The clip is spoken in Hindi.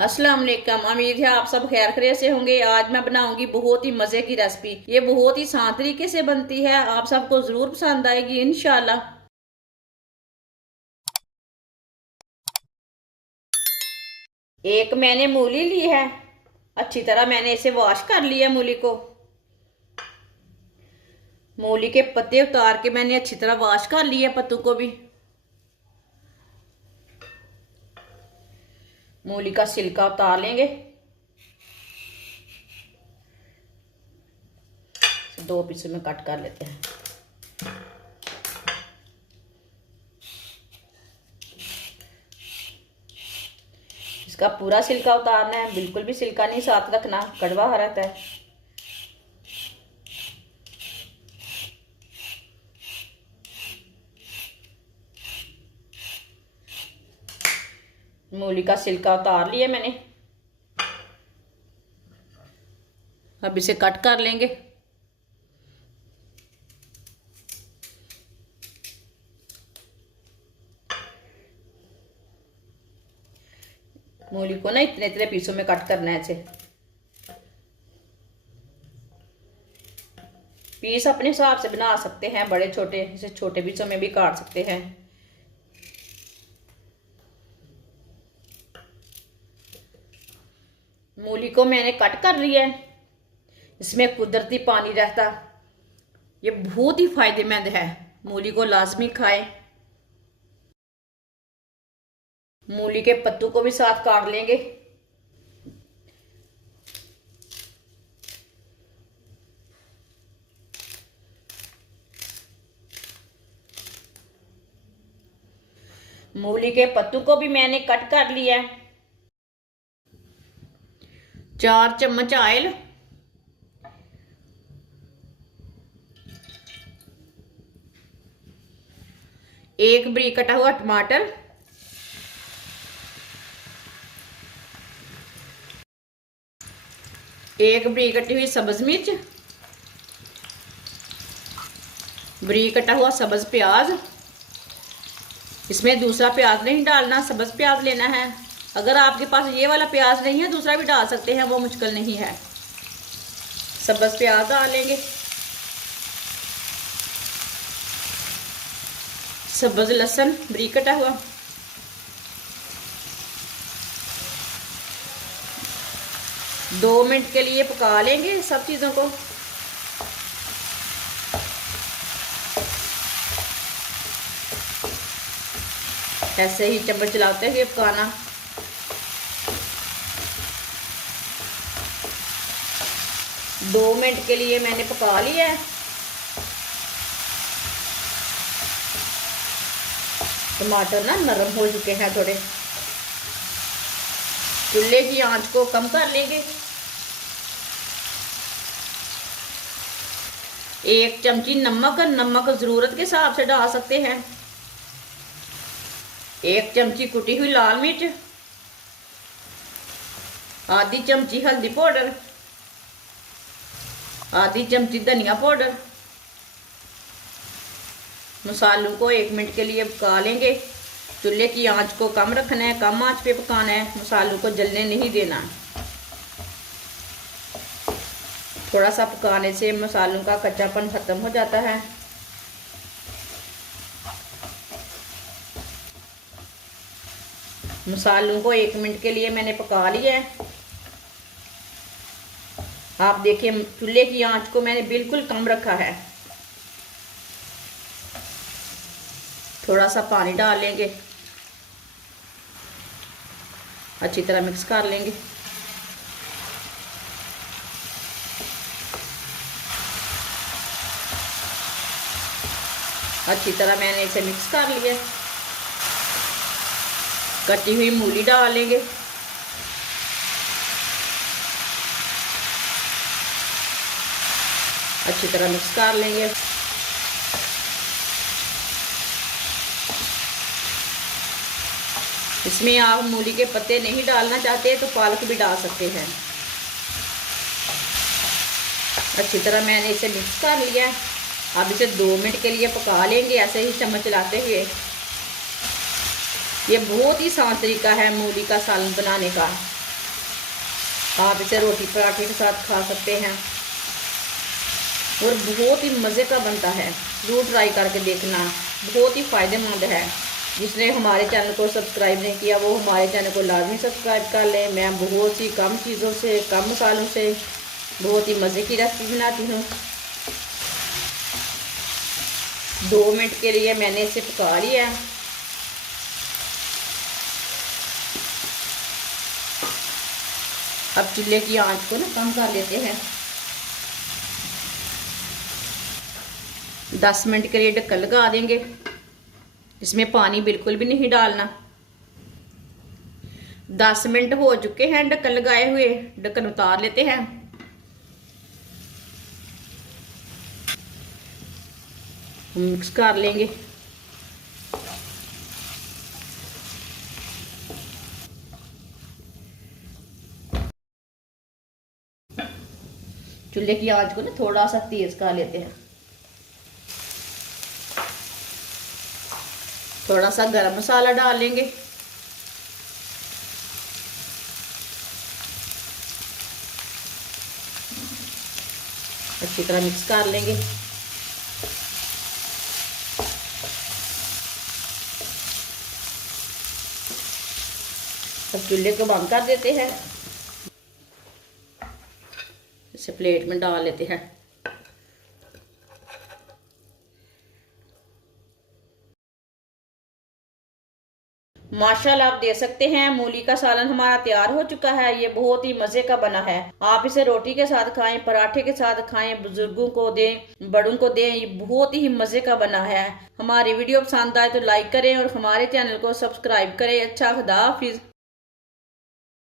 अस्सलाम वालेकुम। उम्मीद है आप सब खैर खैरियत से होंगे। आज मैं बनाऊंगी बहुत ही मजे की रेसिपी। ये बहुत ही आसान तरीके से बनती है, आप सबको जरूर पसंद आएगी इंशाल्लाह। एक मैंने मूली ली है, अच्छी तरह मैंने इसे वॉश कर लिया। मूली को, मूली के पत्ते उतार के मैंने अच्छी तरह वॉश कर लिया। पत्तों को भी, मूली का छिलका उतार लेंगे। दो पीसों में कट कर लेते हैं। इसका पूरा छिलका उतारना है, बिल्कुल भी छिलका नहीं साथ रखना, कड़वा रहता है। मूली का छिलका उतार लिया मैंने, अब इसे कट कर लेंगे। मूली को ना इतने इतने पीसों में कट करना है। इसे पीस अपने हिसाब से बना सकते हैं, बड़े छोटे, इसे छोटे पीसों में भी काट सकते हैं। मूली को मैंने कट कर लिया है, इसमें कुदरती पानी रहता, ये बहुत ही फायदेमंद है। मूली को लाजमी खाएं। मूली के पत्तों को भी साथ काट लेंगे। मूली के पत्तों को भी मैंने कट कर लिया है। 4 चम्मच ऑयल, एक बरीक कटा हुआ टमाटर, एक बरीक कटी हुई सब्ज मिर्च, बरीक कटा हुआ सब्ज प्याज। इसमें दूसरा प्याज नहीं डालना, सब्ज प्याज लेना है। अगर आपके पास ये वाला प्याज नहीं है, दूसरा भी डाल सकते हैं, वो मुश्किल नहीं है। सब्ज प्याज डाल लेंगे, सब्ज लहसुन बरीक कटा हुआ, दो मिनट के लिए पका लेंगे सब चीज़ों को। ऐसे ही चम्मच चलाते हुए पकाना। दो मिनट के लिए मैंने पका लिया है। टमाटर ना नरम हो चुके हैं थोड़े। चूल्हे की आंच को कम कर लेंगे। 1 चमची नमक, नमक जरूरत के हिसाब से डाल सकते हैं। 1 चमची कुटी हुई लाल मिर्च, आधी चमची हल्दी पाउडर, आधी चमची धनिया पाउडर। मसालों को 1 मिनट के लिए पका लेंगे। चूल्हे की आंच को कम रखना है, कम आंच पे पकाना है, मसालों को जलने नहीं देना। थोड़ा सा पकाने से मसालों का कच्चापन खत्म हो जाता है। मसालों को 1 मिनट के लिए मैंने पका लिया है। आप देखिए, चूल्हे की आंच को मैंने बिल्कुल कम रखा है। थोड़ा सा पानी डाल लेंगे, अच्छी तरह मिक्स कर लेंगे। अच्छी तरह मैंने इसे मिक्स कर लिया। कटी हुई मूली डाल लेंगे, अच्छी तरह मिक्स कर लेंगे। इसमें आप मूली के पत्ते नहीं डालना चाहते तो पालक भी डाल सकते हैं। अच्छी तरह मैंने इसे मिक्स कर लिया। अब इसे 2 मिनट के लिए पका लेंगे, ऐसे ही चम्मच चलाते हुए। ये बहुत ही आसान तरीका है मूली का सालन बनाने का। आप इसे रोटी पराठे के साथ खा सकते हैं और बहुत ही मज़े का बनता है। ज़रूर ट्राई करके देखना, बहुत ही फ़ायदेमंद है। जिसने हमारे चैनल को सब्सक्राइब नहीं किया वो हमारे चैनल को लाजमी सब्सक्राइब कर लें। मैं बहुत सी कम चीज़ों से, कम मसालों से बहुत ही मज़े की रेसिपी बनाती हूँ। 2 मिनट के लिए मैंने इसे पका लिया है। अब चूल्हे की आंच को ना कम कर लेते हैं। 10 मिनट के लिए ढक्कन लगा देंगे। इसमें पानी बिल्कुल भी नहीं डालना। 10 मिनट हो चुके हैं ढक्कन लगाए हुए। ढक्कन उतार लेते हैं। मिक्स कर लेंगे। चूल्हे की आंच को ना थोड़ा सा तेज कर लेते हैं। थोड़ा सा गरम मसाला डाल लेंगे। अच्छी तरह मिक्स कर लेंगे। अब चूल्हे को बंद कर देते हैं। इसे प्लेट में डाल लेते हैं। माशाल्लाह आप देख सकते हैं मूली का सालन हमारा तैयार हो चुका है। ये बहुत ही मजे का बना है। आप इसे रोटी के साथ खाएं, पराठे के साथ खाएं, बुजुर्गों को दें, बड़ों को दें। ये बहुत ही मजे का बना है। हमारी वीडियो पसंद आए तो लाइक करें और हमारे चैनल को सब्सक्राइब करें। अच्छा, खुदा हाफिज।